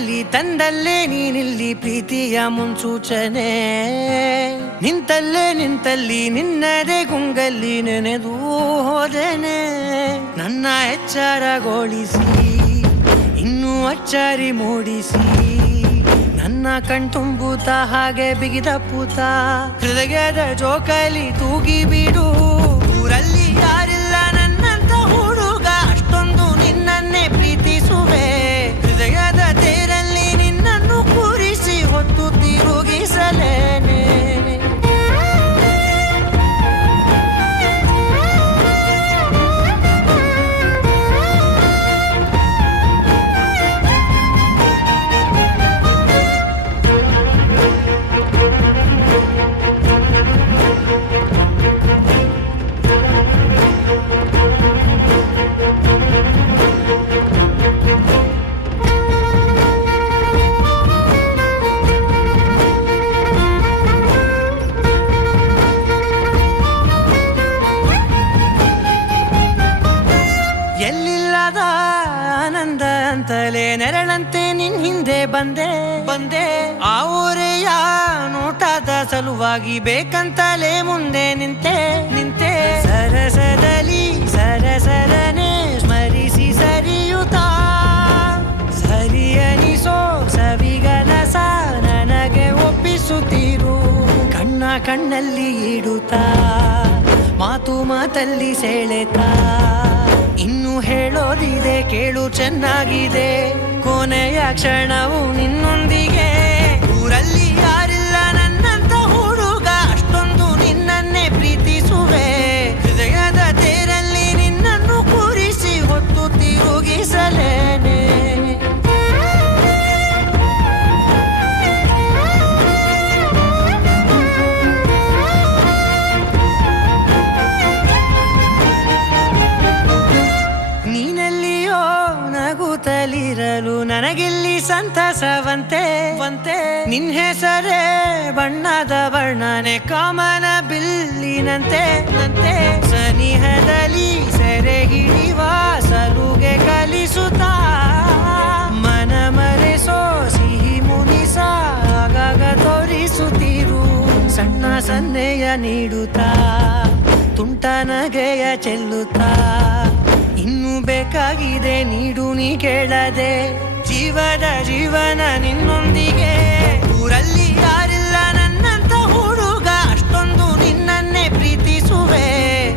ಕಣ್ಣಲ್ಲಿ ತಂದಲ್ಲೇ ನೀನಿಲ್ಲಿ ಪ್ರೀತಿಯ ಮುನ್ಸೂಚನೆ ನಿಂತಲ್ಲಿ ನಿನ್ನದೇ ಗುಂಗಲ್ಲಿ ನೆನೆದು ಹೋದೆನೆ ನನ್ನ ಎಚ್ಚರಗೊಳಿಸಿ ಇನ್ನೂ ಅಚ್ಚರಿ ಮೂಡಿಸಿ ನನ್ನ ಕಣ್ತುಂಬುತ್ತ ಹಾಗೆ ಬಿಗಿದ ಪೂತ ಹೃದಯದ ಜೋಕಾಲಿ ತೂಗಿ ಬಿಡು ಊರಲ್ಲಿ ಯಾರಿಲ್ಲ ನನ್ನಂತ ಹುಡುಗ ಅಷ್ಟೊಂದು ನಿನ್ನನ್ನೇ ಪ್ರೀತಿಸುವೆ ಹೃದಯದ ತೇರಲ್ಲಿ ನಿನ್ನನ್ನು ಕೂರಿಸಿ ಹೊತ್ತು ತಿರುಗಿಸಲೇನೆ ಎಲ್ಲಿಲ್ಲದ ಆನಂದ ಅಂತಲೇ ನೆರಳಂತೆ ನಿನ್ ಹಿಂದೆ ಬಂದೆ ಆ ಊರೆಯ ನೋಟದ ಸಲುವಾಗಿ ಬೇಕಂತಲೇ ಮುಂದೆ ನಿಂತೆ ಸರಸರನೆ ಸ್ಮರಿಸಿ ಸರಿಯುತ್ತಾ ಸರಿಯನಿಸೋ ಸವಿಗನಸ ನನಗೆ ಒಪ್ಪಿಸುತ್ತೀರು ಕಣ್ಣಲ್ಲಿ ಇಡುತ್ತಾ ಮಾತಲ್ಲಿ ಸೆಳೆತಾ ಇನ್ನು ಹೇಳೋದಿದೆ ಕೇಳು ಚೆನ್ನಾಗಿದೆ ಕೊನೆಯ ಕ್ಷಣವು ನಿನ್ನೊಂದಿಗೆ ಊರಲ್ಲಿ ಯಾರಿಲ್ಲ ನನ್ನಂತ ಹುಡುಗ ಅಷ್ಟೊಂದು ನಿನ್ನನ್ನೇ ಪ್ರೀತಿಸುವೆ ಹೃದಯದ ತೇರಲ್ಲಿ ನಿನ್ನನ್ನು ಕೂರಿಸಿ ಹೊತ್ತು ತಿರುಗಿಸಲೇನೆ ನಗುತ್ತಲಿರಲು ನನಗಿಲ್ಲಿ ಸಂತಸವಂತೆ ನಿನ್ ಹೆಸರೇ ಬಣ್ಣದ ವರ್ಣನೆ ಕಾಮನ ಬಿಲ್ಲಿನಂತೆ ಸನಿಹದಲ್ಲಿ ಸೆರೆ ಹಿಡಿಯುವ ಸಲುಗೆ ಕಲಿಸುತ್ತಾ ಮನ ಮರೆಸೋ ಸಿಹಿ ಮುನಿಸ ಆಗಾಗ ತೋರಿಸುತ್ತಿರು ಸಣ್ಣ ಸನ್ನೆಯ ನೀಡುತ್ತಾ ತುಂಟ ನಗೆಯ ಚೆಲ್ಲುತ್ತಾ ಇನ್ನು ಬೇಕಾಗಿದೆ ನೀಡು ನೀ ಕೇಳದೆ ಜೀವನ ನಿನ್ನೊಂದಿಗೆ ಊರಲ್ಲಿ ಯಾರಿಲ್ಲ ನನ್ನಂತ ಹುಡುಗ ಅಷ್ಟೊಂದು ನಿನ್ನನ್ನೇ ಪ್ರೀತಿಸುವೆ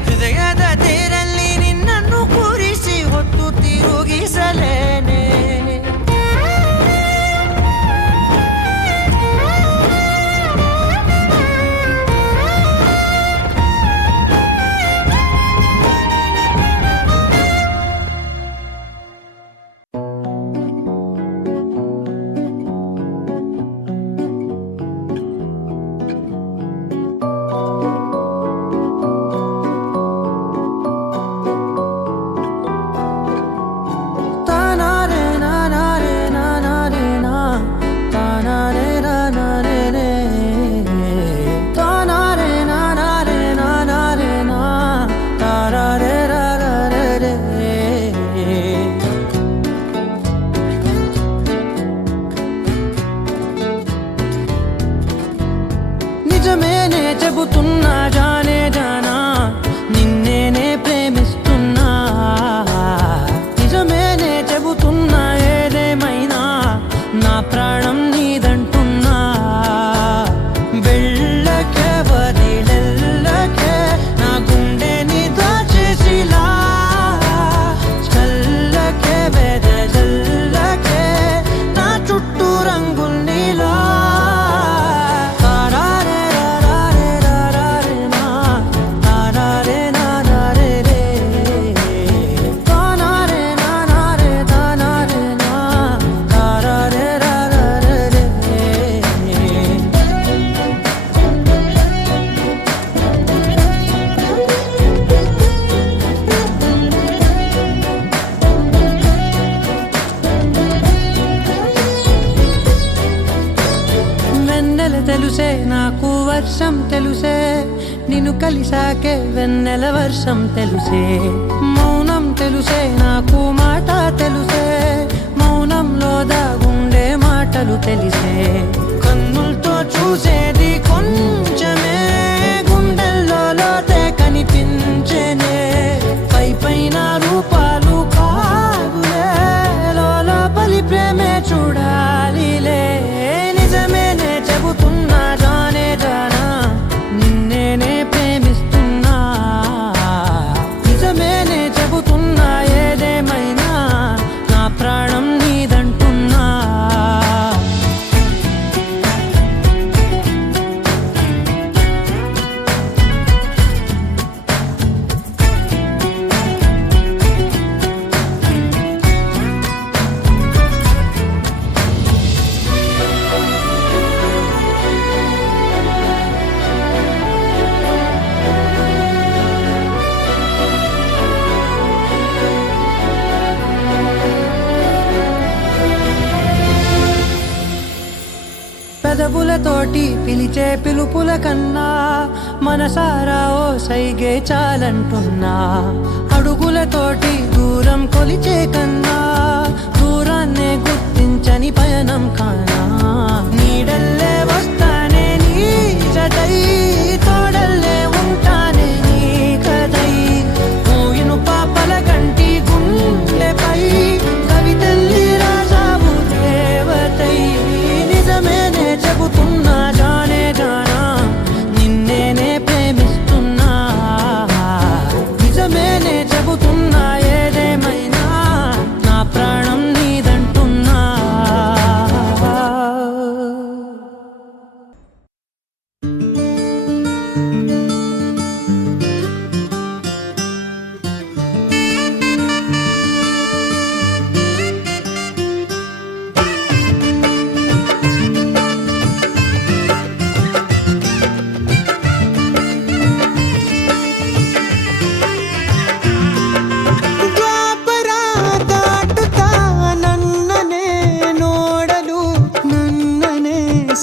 ಹೃದಯದ ತೇರಲ್ಲಿ ನಿನ್ನನ್ನು ಕೂರಿಸಿ ಹೊತ್ತು ತಿರುಗಿಸಲೇನೆ నిజమేనే చెబుతున్నా జానే జానా నిన్నేనే ప్రేమిస్తున్నా నిజమేనే చెబుతున్నా ఏదేమైనా నా ప్రాణం నీదంటున్నా వెళ్ళకే వదిలెల్లకే నా గుండెని దాచేసిలా చల్లకే వెదజల్లకే నా చుట్టూ రంగుల్నిలా తెలుసే నాకు వర్షం తెలుసే నిన్ను కలిసాకే వెన్నెల వర్షం తెలుసే మౌనం తెలుసే నాకు మాట తెలుసే మౌనంలో దాగుండే మాటలు తెలిసే కన్నులతో చూసేది కొంచెమే గుండెల్లో లోతే కనిపించేనే పై పైన రూపాలు కాదులే లోపలి ప్రేమే చూడాలిలే నిజమేనే చెబుతున్నా జానే జానా నిన్నేనే ప్రేమిస్తున్నా నిజమేనే చెబుతున్నా ఏదేమైనా నా ప్రాణం నీదంటున్నా పెదవులతోటి పిలిచే పిలుపుల కన్నా మనసారా ఓ సైగే చాలంటున్నా అడుగులతోటి దూరం కొలిచే కన్నా దూరాన్నే గుర్తించని పయనం కానా నీడల్లే వస్తానే నీ జతై తోడల్లే ఉంటానే నీ కదై మూయిను పాపల కంటి గుండెపై కవితల్లి రాజావు దేవతై నిజమేనే చెబుతున్నా జానే జానా నిన్నేనే ప్రేమిస్తున్నా నిజమేనే చెబుతున్నా ఏదేమైనా నా ప్రాణం నీదంటున్నా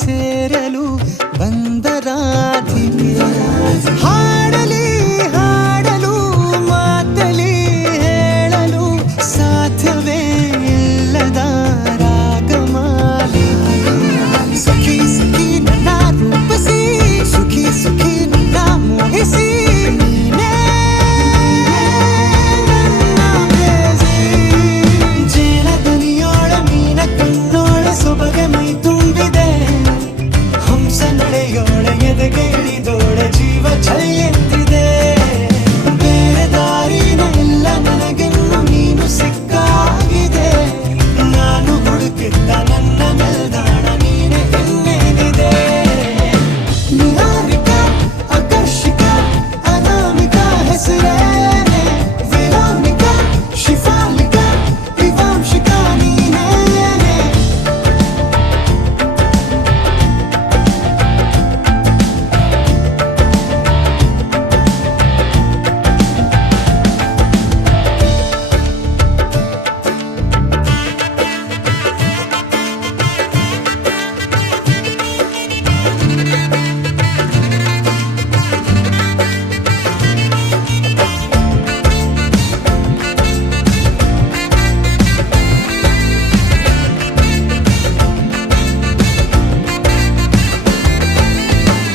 ಸೇರಲು ಬಂದರಾಧಿಗೆ ಹಾಡಲಿ ಹಾಡಲು ಮಾತಲಿ ಹೇಳಲು ಸಾಧ್ಯವೇ ಇಲ್ಲದ ರಾಗಮಾಲಿ ಸಖಿ ಸಖಿ ನನ್ನ ರೂಪಿಸಿ ಸುಖಿ ಸುಖಿ ನನ್ನ ಮೋಹಿಸಿ ನೀನೇ ನನ್ನ ಪ್ರೇಯಸಿ ಜೇಲದನಿಯೋಳ ಮೀನ ಕಣ್ಣೋಳ ಸೊಬಗೆ ಮೈ ತುಂಬಿದೆ ಹಂಸ ನಡೆಯೋಳ ಎದೆಗೆ ಇಳಿದೋಳ ಜೀವ ಛಲ್ಲೆಂದಿದೆ ಬೇರೆ ದಾರಿನ ಇಲ್ಲ ನನಗೆನ್ನು ನೀನು ಸಿಕ್ಕಾಗಿದೆ ನಾನು ಹುಡುಕಿದ್ದ ನನ್ನ ನಿಲ್ದಾಣ ನೀನೆ ಇನ್ನೇನಿದೆ ನಿಹಾರಿಕ ಆಕರ್ಷಿಕ ಅನಾಮಿಕ ಹೆಸರೇನೆ ವಿರಾಮಿಕ ಶಿಫಾಲಿಕ ವಿವಾಂಶಿಕ ನೀನೇನೆ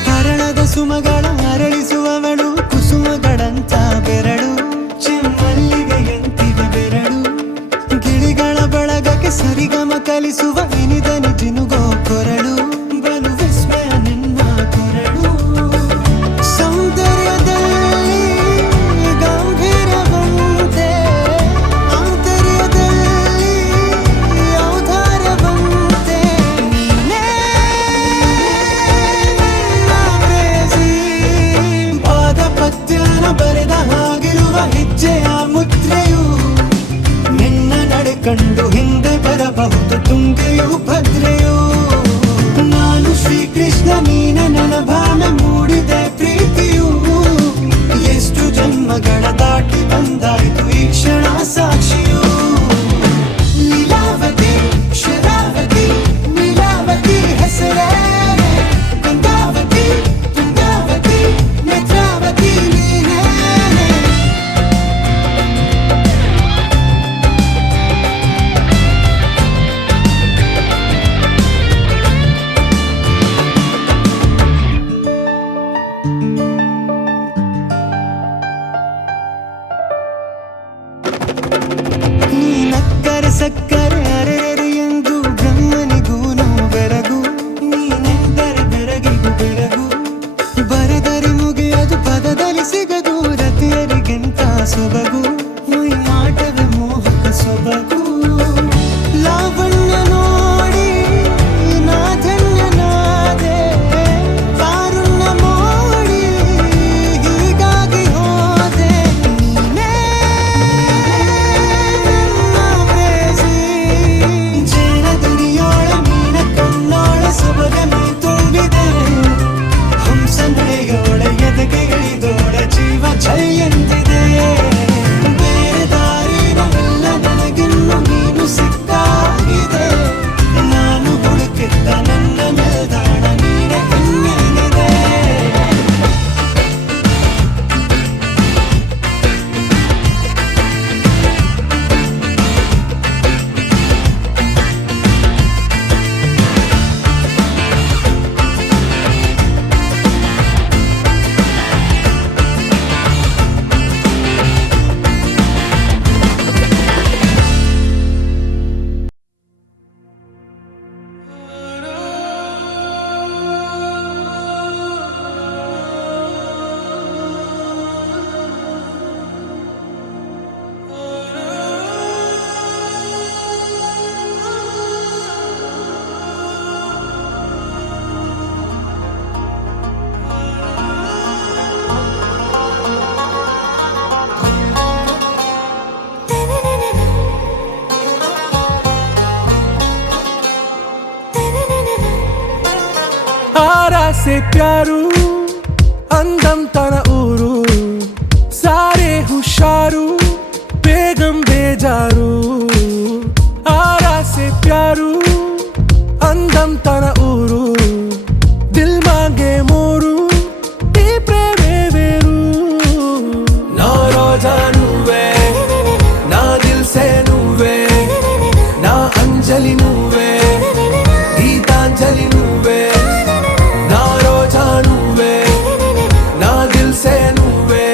ಹರಣದ ಸುಮಗಳ ಅರಳಿಸುವವಳು ಕುಸುಮಗಳಂತ ಬೆರಳು ಚೆಮ್ಮಲ್ಲಿಗೆಯಂತಿವೆ ಬೆರಳು ಗಿಳಿಗಳ ಬಳಗಕ್ಕೆ ಸರಿಗಮ ಕಲಿಸುವ ಇನಿದನಿ ಜಿನುಗೋ ಕೊರಳು ಬಲು ವಿಸ್ಮಯ ನಿನ್ನ ಕೊರಳು ಸೌಂದರ್ಯದಲ್ಲಿ ಗಂಭೀರವಂತೆ ಆಂತರ್ಯದಲ್ಲಿ ಔದಾರ್ಯವಂತೆ ನೀನೇ ಪ್ರೇಯಸಿ ಪಾದ ಪದ್ಯನ ಬರೆದ ಹಾಗಿರುವ ಹೆಜ್ಜೆಯ ಮುದ್ರೆಯು ನಿನ್ನ ನಡೆ ಕಂಡು ಹಿಂದೆ ಬರಬಹುದು ತುಂಗೆಯು ಭದ್ರೆಯು ನಾನು ಶ್ರೀಕೃಷ್ಣ ನೀನೆ ನನ್ನ ಭಾವನೆ ಮೂಡಿದೆ ಪ್ರೀತಿಯು ಎಷ್ಟು ಜನ್ಮಗಳ ದಾಟಿ ಬಂದಾಯ್ತು ಈ ಕ್ಷಣ ಸಾಕ್ಷಿಯು ಲೀಲಾವತಿ ಶರಾವತಿ ನೀಲಾವತಿ ಹೆಸರೇ ಗಂಗಾವತಿ ತುಂಗಾವತಿ ನೇತ್ರಾವತಿ ನೀನೇನೆ ಸಕ್ಕರೆ ಅರೆರೆ ಎಂದು ಬ್ರಹ್ಮನಿಗೂನು ಬೆರಗು ನೀನೆಂದರೆ ಬೆರಗಿಗೂ ಬೆರಗು ಬರೆದರೆ ಮುಗಿಯದು ಪದದಲ್ಲಿ ಸಿಗದು ರತಿಯರಿಗಿಂತ ಸೊಬಗು ಮೈ ಮಾಟವೇ ಮೋಹಕ ಸೊಬಗು ಲಾವಣ್ಯ ನೋಡಿ ನಾ ಧನ್ಯನಾದೆ ಕಾರುಣ್ಯ ಮೋಡಿ ಹೀಗಾಗಿ ಹೋದೆ ನೀನೇ ನನ್ನ ಪ್ರೇಸಿ ಜೇನ ದುಡಿಯೋಳ ಮೀನ ಕಣ್ಣೋಳ ಸೊಬಗ ಮೈ ತುಂಬಿದೆ ಹಂಸ ನಡೆಯೋಳ ಎದೆಗೆ ಇಳಿದೋಳ ಜೀವ ಛೈ ಎಂದಿದೆ ಬೇರೆ ದಾರಿನಲ್ಲ ನನಗಿನ್ನು ನೀನು ಸಿಕ್ಕಾಗಿದೆ ನಾನು ಹುಡುಕಿದ್ದ ನನ್ನ ನಿಲ್ದಾಣ ನೀನೆ ಇನ್ನೇನಿದೆ ఆరాసే ప్యారు అందం తన ఊరు సారే హుషారు బేగం బేజారు ఆరాసే ప్యారు అందం తన ఊరు దిల్ మాంగే మోరు ఈ ప్రేమే వేరు నా రోజా నువ్వే నా దిల్ సే నువ్వే నా అంజలి నువ్వే గీతాంజలి నువ్వే నా రోజా నువ్వే నా దిల్ సే నువ్వే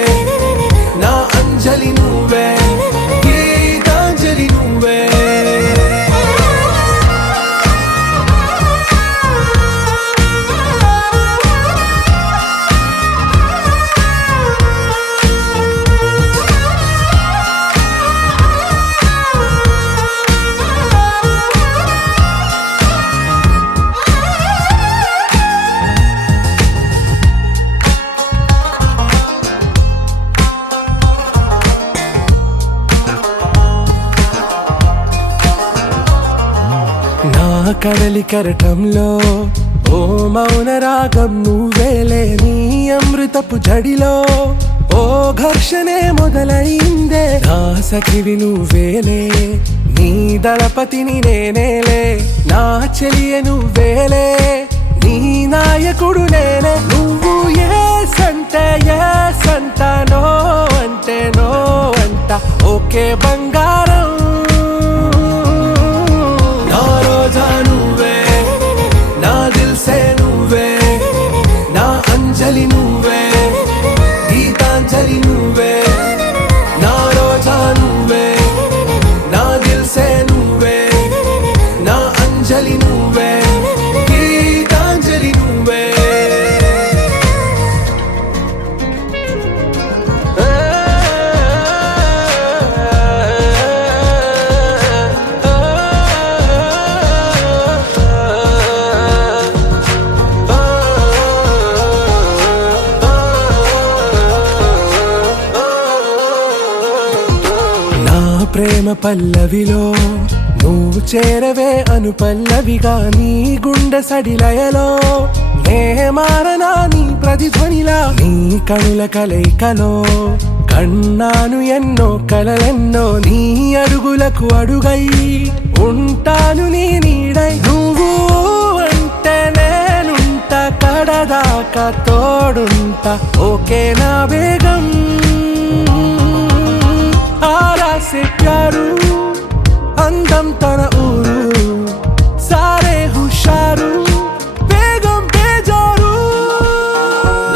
నా అంజలి నువ్వే గీతాంజలి నువ్వే నా కడలి కరటంలో ఓ మౌన రాగం నువ్వేలే నీ అమృతపు జడిలో ఓ ఘర్షణే మొదలైందే నా సఖివి నువ్వేలే నీ దళపతిని నేనేలే నా చెలియ నువ్వేలే నీ నాయకుడు నేనే నువ్వు ఏ సంట నో అంటే నో అంట ఓకే బంగారం నా రోజా నువ్వే నా దిల్ సే నువ్వే నా అంజలి నువ్వే గీతాంజలి నువ్వే నా రోజా నువ్వే నా దిల్ సే నువ్వే నా అంజలి నువ్వే గీతాంజలి నువ్వే ప్రేమ పల్లవిలో నువ్వు చేరవే అను పల్లవిగా నీ గుండె సడిలయలో నే మారనా నీ ప్రతిధ్వనిలా నీ కనుల కలయికలో కన్నాను ఎన్నో కలలెన్నో నీ అడుగులకు అడుగై ఉంటాను నీ నీడై నువ్వు అంటే నేనుంట కడదాకా తోడుంటా ఓకే నా బేగం ఆరాసే ప్యారు అందం తన ఊరు సారే హుషారు బేగం బేజారు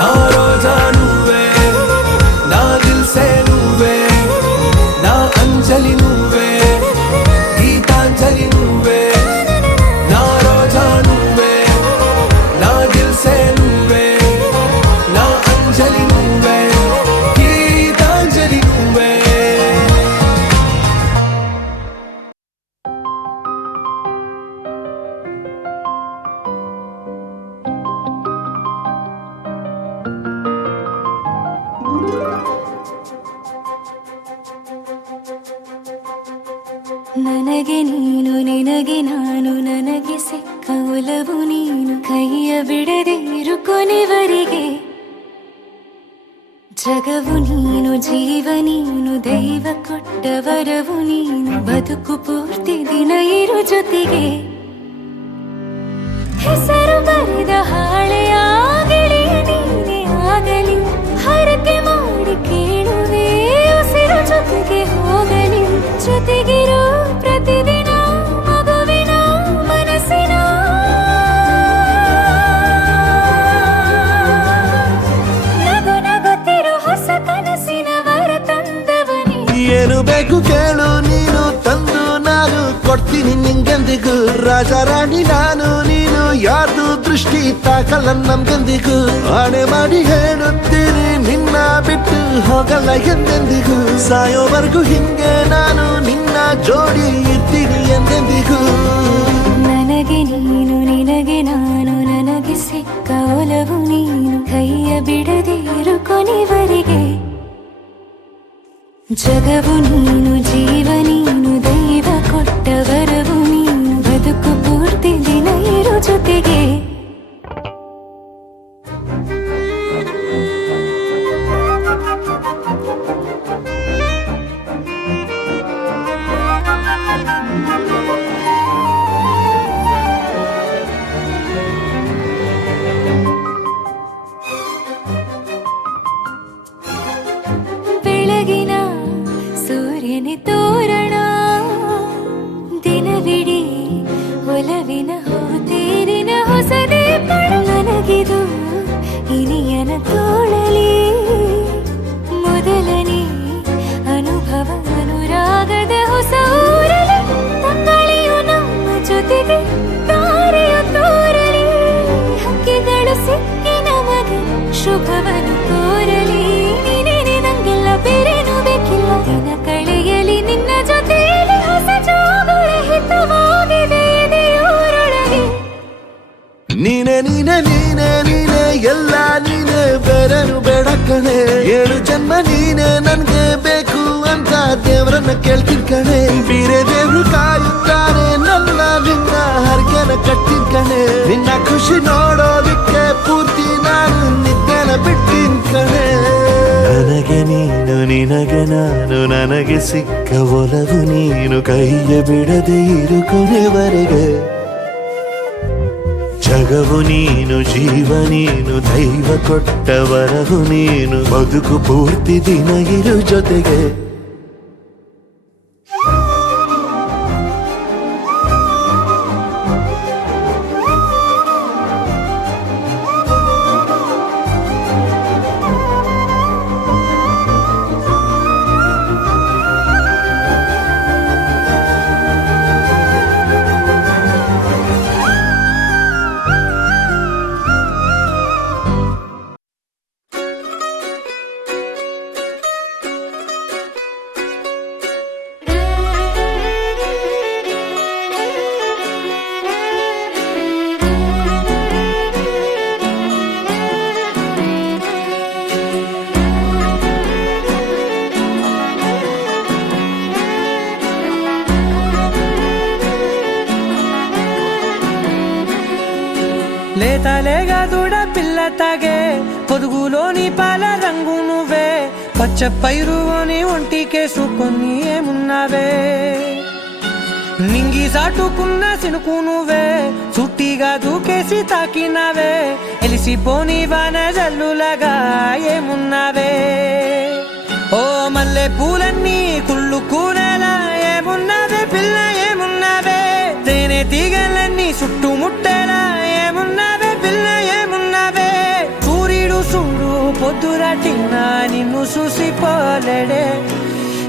నా రోజా నువ్వే నా దిల్ సే నువ్వే నా అంజలి నువ్వే గీత ನನಗೆ ನೀನು ನಿನಗೆ ನಾನು ನನಗೆ ಸಿಕ್ಕ ಒಲವು ನೀನು ಕೈಯ ಬಿಡದೆ ಇರು ಕೊನೆವರೆಗೆ ಜಗವು ನೀನು ಜೀವ ನೀನು ದೈವ ಕೊಟ್ಟ ವರವು ನೀನು ಬದುಕು ಪೂರ್ತಿ ದಿನ ಇರು ಜೊತೆಗೆ ಹೆಸರು ಬರೆದ ಹಾಳೆಯ ಗೆಳೆಯ ನೀನೇ ಆಗಲಿ ಹರಕೆ ಮಾಡಿ ಕೇಳುವೆ ಉಸಿರು ಜೊತೆಗೆ ಹೋಗಲಿ ಜೊತೆಗಿರೋ ಪ್ರತಿದಿನ ಮಗುವಿನ ಮನಸ್ಸಿನ ನಗು ನಗುತ್ತಿರೋ ಹೊಸ ಕನಸಿನ ವರ ತಂದವನೇ ಏನು ಬೇಕು ಕೇಳು ನೀನು ತಂದು ನಾನು ಕೊಡ್ತೀನಿ ನಿಂಗೆಂದಿಗೂ ರಾಜ ರಾಣಿ ನಾನು ನೀನು ಯಾರ್ದು ದೃಷ್ಟಿ ತಾಕಲ್ಲ ನಮ್ಗೆಂದಿಗೂ ಆಣೆ ಮಾಡಿ ಹೇಳುತ್ತೀನಿ ನಿನ್ನ ಬಿಟ್ಟು ಹೋಗಲ್ಲ ಎಂದೆಂದಿಗೂ ಸಾಯೋವರೆಗೂ ಹಿಂಗೆ ನಾನು ನಿನ್ನ ಜೋಡಿ ಇರ್ತೀನಿ ಎಂದೆಂದಿಗೂ ನನಗೆ ನೀನು ನಿನಗೆ ನಾನು ನನಗೆ ಸಿಕ್ಕ ಒಲವು ನೀನು ಕೈಯ ಬಿಡದೆ ಇರು ಕೊನೆವರೆಗೆ ಜಗವು ನೀನು ಜೀವ ನೀನು ದೈವ ಕೊಟ್ಟ ವರವು ನೀನು ಬದುಕು ಪೂರ್ತಿ ದಿನ ಇರು ಜೊತೆಗೆ ಬೆಳಗಿನ ಸೂರ್ಯನೇ ತೋರಣ ದಿನವಿಡೀ ಒಲವಿನ ಹೋತೇರಿನ ಹೊಸದೇ ನನಗಿದು ಇನಿಯನ ತೋಳಲಿ ಮೊದಲನೇ ಅನುಭವ ಅನುರಾಗದ ಹೊಸ ಊರಲಿ ತಂಗಳಿಯು ನಮ್ಮ ಜೊತೆಗೆ ತಾರೆಯ ತೋರಲಿ ಹಕ್ಕಿಗಳು ಸಿಕ್ಕಿ ನಮಗೆ ಶುಭವನ್ನು ತೋರಲಿ ನೀನೇನೆ ನಂಗೆಲ್ಲ ಬೇರೇನು ಬೇಕಿಲ್ಲ ದಿನ ಕಳೆಯಲಿ ನಿನ್ನ ಜೊತೆಯಲ್ಲಿ ಹೊಸ ಜೋಗುಳ ಹಿತವಾಗಿದೆ ಇದೆಯೂರೊಳಗೆ ನೀನೆ ನೀನೆ ನೀನೆ ನೀನೆ ಎಲ್ಲ ನೀನೆ ಬೇರೆನು ಬೇಡ ಕಣೆ 7 ಜನ್ಮ ನೀನೆ ನನ್ಗೆ ಬೇಕು ಅಂತ ದೇವರನ್ನ ಕೇಳ್ತೀನಿ ಕಣೆ ಬೇರೆ ದೇವ್ರು ಕಾಯುತ್ತಾರೆ ನನ್ನ ನಿನ್ನ ಹರಕೆನ ಕಟ್ಟಿನ ಕಣೆ ನಿನ್ನ ಖುಷಿ ನೋಡೋದಕ್ಕೆ ಪೂರ್ತಿ ನಾನು ನಿದ್ದೆನ ಬಿಟ್ಟಿನ ಕಣೆ ನನಗೆ ನೀನು ನಿನಗೆ ನಾನು ನನಗೆ ಸಿಕ್ಕ ಒಲವು ನೀನು ಕೈಯ ಬಿಡದೆ ಇರು ಕೊನೆವರೆಗೆ ಜಗವು ನೀನು ಜೀವ ನೀನು ದೈವ ಕೊಟ್ಟ ವರವು ನೀನು ಬದುಕು ಪೂರ್ತಿ ದಿನ ಇರು ಜೊತೆಗೆ లేతలేగా దూడ పిల్ల తాగే పొదుగులోని పాల రంగు నువ్వే పచ్చ పైరుని ఒంటికేసుకొని ఏమున్నావే నింగి సాటుకున్న సినుకు నువ్వే చుట్టిగా దూకేసి తాకినావే ఎలిసిపోని వాన జల్లులగా ఏమున్నావే ఓ మల్లె పూలన్నీ కుళ్ళు కూరేలా ఏమున్నావే పిల్ల ఏమున్నావే తేనె తీగలన్నీ చుట్టుముట్టేలా ఏమున్నావే పిల్ల ఏమున్నావే సూర్యుడు చూడు పొద్దురాటిన నిన్ను చూసిపోలేడే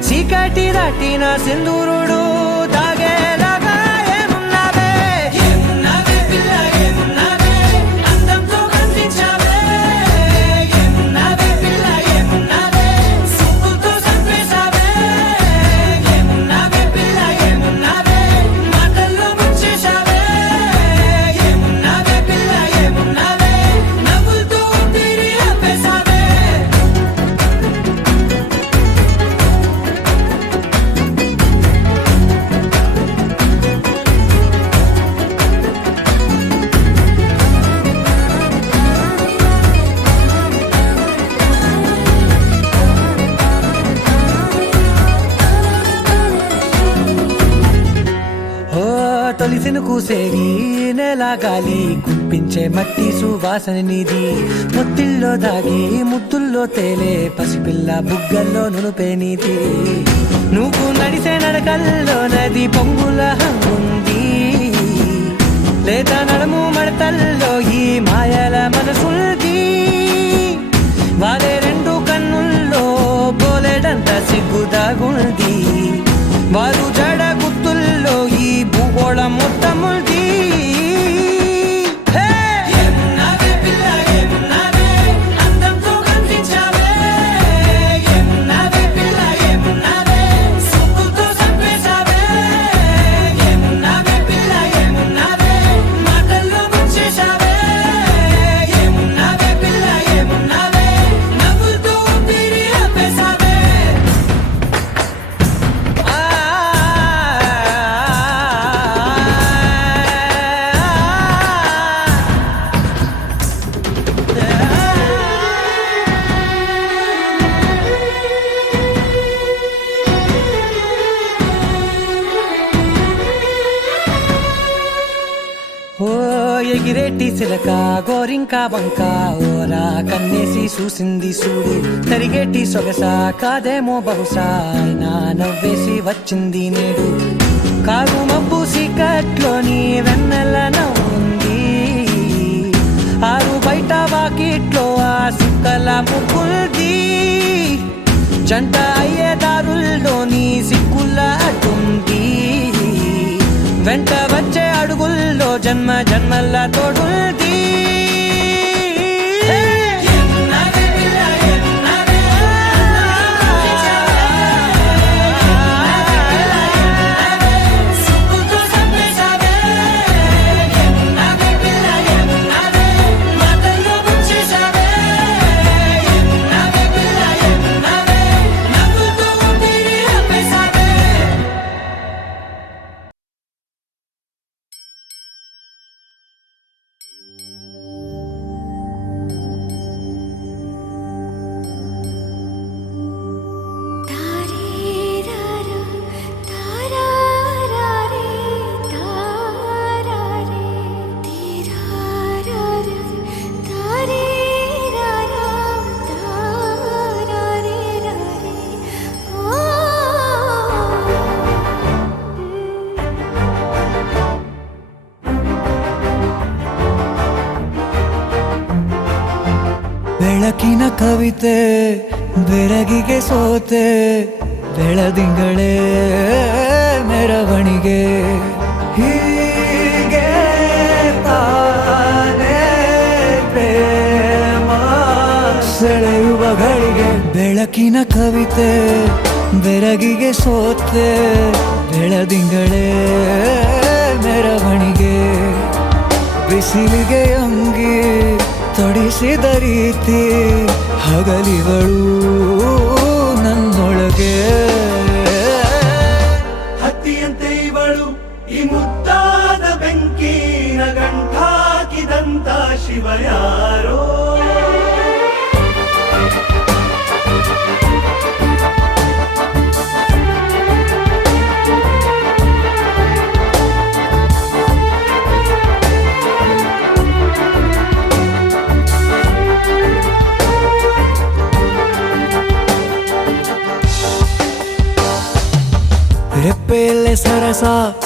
చీకటి దాటిన సింధూరుడు తాగేలాగా ఏమున్నావే ఏమున్నావే పిల్ల ఏమున్నావే అందంతో కనిపించావే ఏమున్నావే పిల్ల ఏమున్నావే సుక్కుతో చంపేశావే ఏమున్నావే పిల్ల ఏమున్నావే మాటల్లో ముంచేశావే ఏమున్నావే పిల్ల ఏమున్నావే నవ్వులతో ఊపిరి ఆపేశావే నువ్వు సేరి నెల గాలి కుప్పించే మట్టి సువాసన నీది ముత్తిల్లో దాగి ముద్దుల్లో తేలే పసిపిల్ల బుగ్గల్లో నునుపే నీది నువ్వు నడిసే నడకల్లో నది పొంగుల హంగుంది లేదా నడుము మడతల్లో ఈ మాయల మనసుంది వారే రెండు కన్నుల్లో బోలెడంత సిగ్గుదాగుంది వారు జడ గుర్తుల్లో ఈ భూగోళం మొత్తముంది ఎగిరేటి సిలక గోరింకా బంక ఓరా కన్నేసి చూసింది చూడు తరిగేటి సొగస కాదేమో బహుశా అయినా నవ్వేసి వచ్చింది నేడు కారు మబ్బు సీకట్లోని వెన్నెల నవ్వుంది ఆరు బయట వాకిట్లో ఆ సుక్కల ముగ్గుంది జంట అయ్యే దారుల్లోని సిక్కుల అడ్డుంది వెంట వచ్చే అడుగుల్లో జన్మ జన్మల్ల తోడుంది ಬೆಳಕಿನ ಕವಿತೆ ಬೆರಗಿಗೆ ಸೋತೆ ಬೆಳದಿಂಗಳೇ ಮೆರವಣಿಗೆ ಹೀಗೆ ತಾನೇ ಪ್ರೇಮ ಸೆಳೆಯುವ ಗಳಿಗೆ ಬೆಳಕಿನ ಕವಿತೆ ಬೆರಗಿಗೆ ಸೋತೆ ಬೆಳದಿಂಗಳೇ ಮೆರವಣಿಗೆ ಬಿಸಿಲಿಗೆ ಅಂಗಿ ತೊಡಿಸಿದ ರೀತಿ ಹಗಲಿಗಳು ನನ್ನೊಳಗೆ ಹತ್ತಿಯಂತೆ ಇವಳು ಈ ಮುದ್ದಾದ ಬೆಂಕಿನ ಗಂಟಾಕಿದಂತ ಶಿವ ಯಾರೋ ರೆಪ್ಪೆಯಲ್ಲೇ ಸರಸ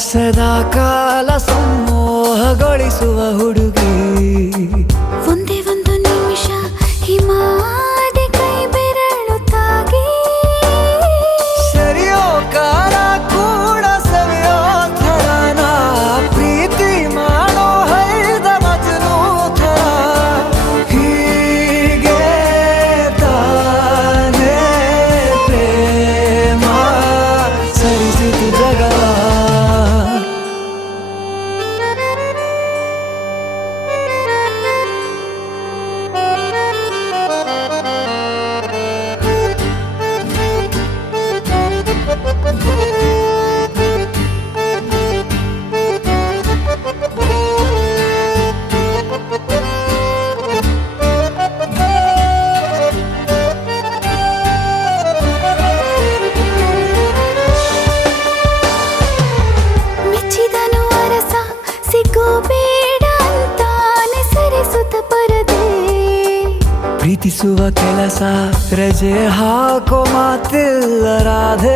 ಸದಾ ಕಾಲ ಸಂಮೋಹಗೊಳಿಸುವ ಹುಡುಗಿ ಒಂದೇ ಒಂದು ನಿಮಿಷ ಹಿಮಾದಿ ಕೈ ಬೆರಳು ತಾಗಿ ಸರಿಯೋ ಕಾಲ ಕೂಡ ಸವಿಯೋ ಥರನ ಪ್ರೀತಿ ಮಾಡೋ ಹೈದ ಮಜನು ಥರ ಹೀಗೆ ತಾನೇ ಪ್ರೇಮ ಸರಿಸಿತು ಜಗವ ಉಳಿಸುವ ಕೆಲಸ ರಜೆ ಹಾಕೋ ಮಾತಿಲ್ಲ ರಾಧೆ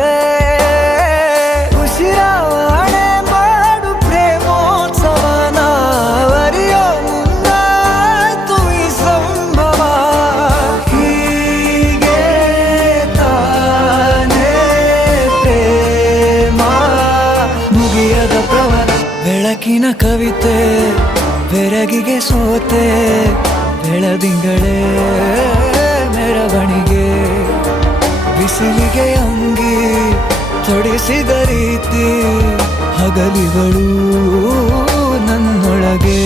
ಉಸಿರಾವಣೆ ಮಾಡು ಪ್ರೇಮೋತ್ಸವನ ಅರಿಯೋ ಮುಂದಾಯ್ತು ಈ ಸಂಭವ ಹೀಗೆ ತಾನೇ ಪ್ರೇಮ ಮುಗಿಯದ ಪ್ರವರ ಬೆಳಕಿನ ಕವಿತೆ ಬೆರಗಿಗೆ ಸೋತೆ ಬೆಳದಿಂಗಳೇ ಮೆರವಣಿಗೆ ಬಿಸಿಲಿಗೆ ಅಂಗಿ ತೊಡಿಸಿದ ರೀತಿ ಹಗಲಿಗಳು ನನ್ನೊಳಗೆ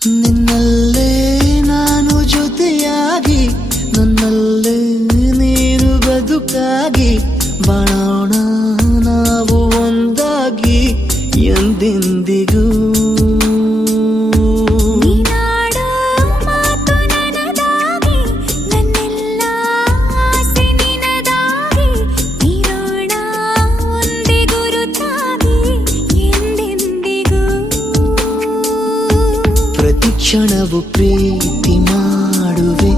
ನಿನ್ನಲ್ಲೇ ನಾನು ಜೊತೆಯಾಗಿ ನನ್ನಲ್ಲೇ ನೀನು ಬದುಕಾಗಿ ಬಾಳೋಣ ನಾವು ಒಂದಾಗಿ ಎಂದೆಂದಿಗೂ ಕ್ಷಣವು ಪ್ರೀತಿ ಮಾಡುವೆ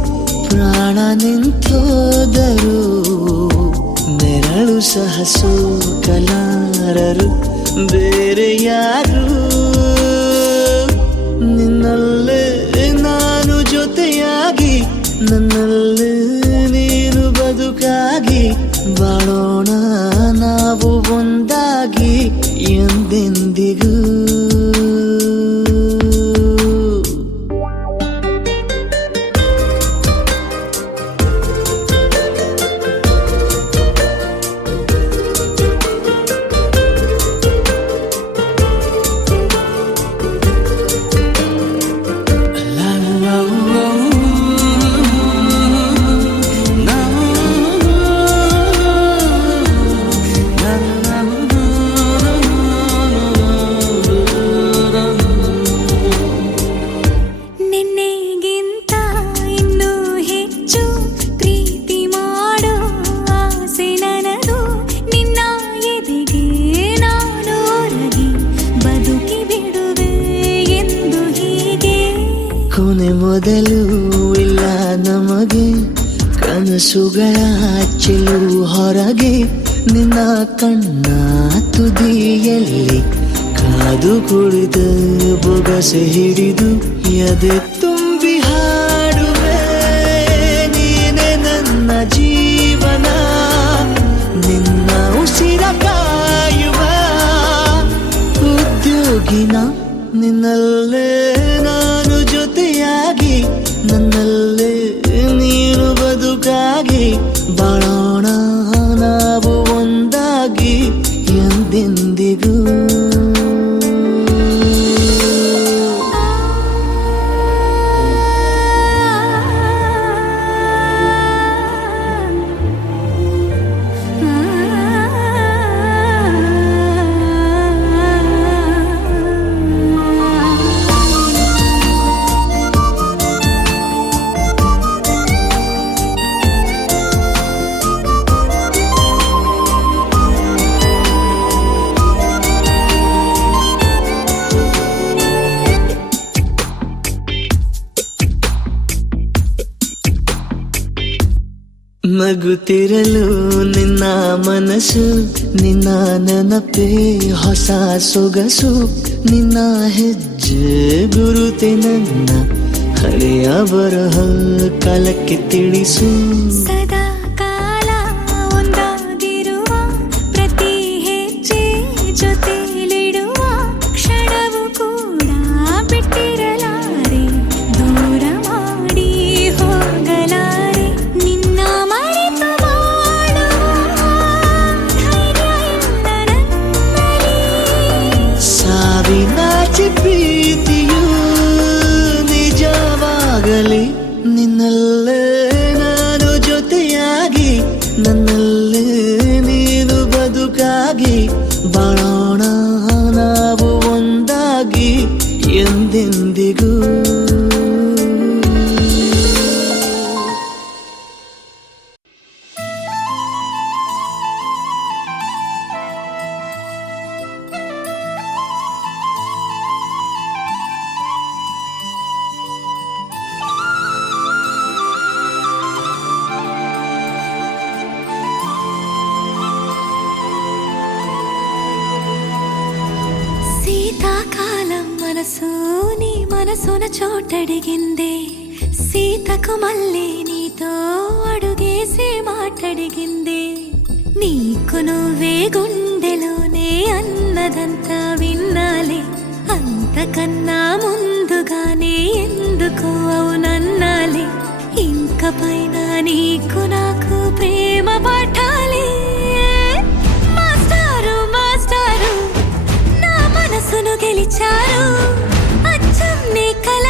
ಪ್ರಾಣ ನಿಂತೋದರು ನೆರಳು ಸಹ ಸೋಕಲಾರರು ಬೇರೆ ಯಾರು ನಿನ್ನಲ್ಲೇ ನಾನು ಜೊತೆಯಾಗಿ ನನ್ನಲ್ಲೇ ನೀನು ಬದುಕಾಗಿ ಬಾಳೋಣ ನಾವು ಒಂದಾಗಿ ಎಂದೆಂದಿಗೂ ಮೊದಲು ಇಲ್ಲ ನಮಗೆ ಕನಸುಗಳ ಚೆಲು ಹೊರಗೆ ನಿನ್ನ ಕಣ್ಣ ತುದಿಯಲ್ಲಿ ಕಾದು ಕುಳಿತು ಬೊಗಸೆ ಹಿಡಿದು ಎದೆ ತುಂಬಿ ಹಾಡುವೆ ನೀನೆ ನನ್ನ ಜೀವನ ನಿನ್ನ ಉಸಿರ ಕಾಯುವ ಉದ್ಯೋಗಿನ ನಿನ್ನಲ್ಲೇ ನಾನು ಜೊತೆಯಾಗಿ ನನ್ನಲ್ಲೇ ನೀನು ಬದುಕಾಗಿ ಬಾಳೋಣ ನಾವು ಒಂದಾಗಿ ಎಂದೆಂದಿಗೂ ನಗುತ್ತಿರಲು ನಿನ್ನ ಮನಸ್ಸು ನಿನ್ನ ನೆನಪೇ ಹೊಸ ಸೊಗಸು ನಿನ್ನ ಹೆಜ್ಜೆ ಗುರುತೆ ನನ್ನ ಹಳೆಯ ಬರಹ ಕಾಲಕ್ಕೆ ತಿಳಿಸು ಸದಾ ಕಾಲ ಒಂದಾಗಿರುವ ಪ್ರತಿ ಹೆಜ್ಜೆ ಜೊತೆಲಿಡುವ ಕ್ಷಣವು ಕೂಡ ಬಿಟ್ಟಿರಲಾರೆ ದೂರ ಮಾಡಿ ಹೋಗಲಾರೆ ನಿನ್ನ ಮರೆತು ಮಾಡುವ ಧೈರ್ಯ ಇಲ್ಲ ನನ್ನಲ್ಲಿ ಸಾವಿನಾಚೆ ಪ್ರೀತಿಯು ನಿಜವಾಗಲಿ ನಿನ್ನಲ್ಲೇ ನಾನು ಜೊತೆಯಾಗಿ ನನ್ನಲ್ಲೇ ನೀನು ಬದುಕಾಗಿ ಬಾಳೋಣ ನಾವು ಒಂದಾಗಿ ಎಂದೆಂದಿಗೂ శీతాకాలం మనసు నీ మనసున చోటడిగిందే సీతకు మళ్ళీ నీతో అడుగేసి మాటడిగిందే నీకు నువ్వే గుండెలోనే అన్నదంతా విన్నాలే అంతకన్నా ముందుగానే ఎందుకు అవునన్నాలే ఇంక పైన నీకు నాకు ప్రేమ పాఠాలే మాస్టారు మాస్టారు నా మనసును గెలిచారు అచ్చం నీ కల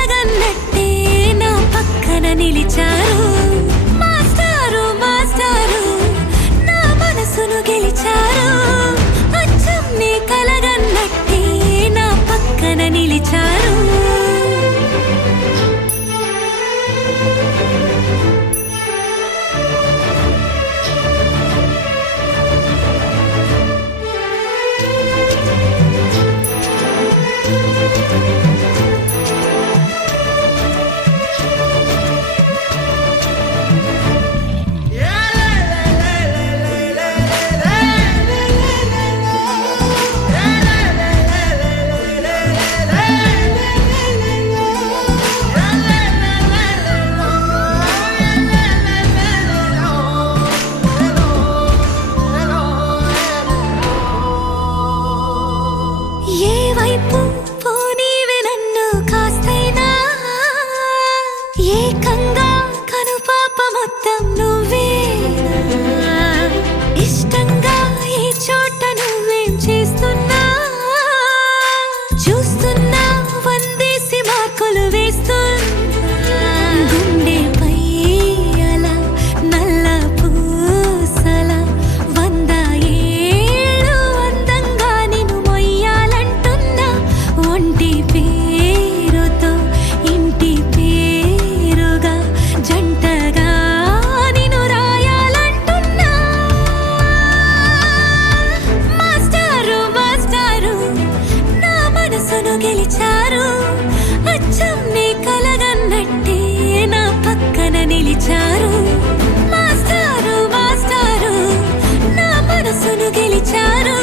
మనసును గెలిచారు అచ్చమ్మే కలగన్నట్టే నా పక్కన నిలిచారు మాస్టారు మాస్టారు నా మనసును గెలిచారు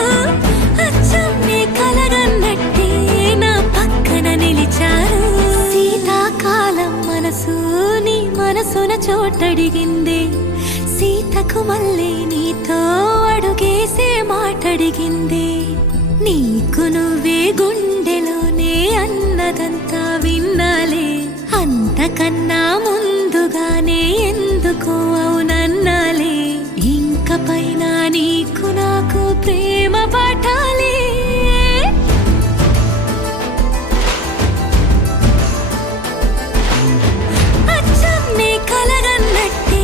అచ్చమ్మే కలగన్నట్టే నా పక్కన నిలిచారు శీతాకాలం మనసు నీ మనసున చోటడిగింది సీతకు మళ్ళీ నీతో అడుగేసే మాటడిగింది నీకు నువ్వే గుండెలోనే అన్నదంతా విన్నాలే అంతకన్నా ముందుగానే ఎందుకు అవునన్నాలే ఇంక పైన నీకు నాకు ప్రేమ పాఠాలే అచ్చమ్మే కలగన్నట్టే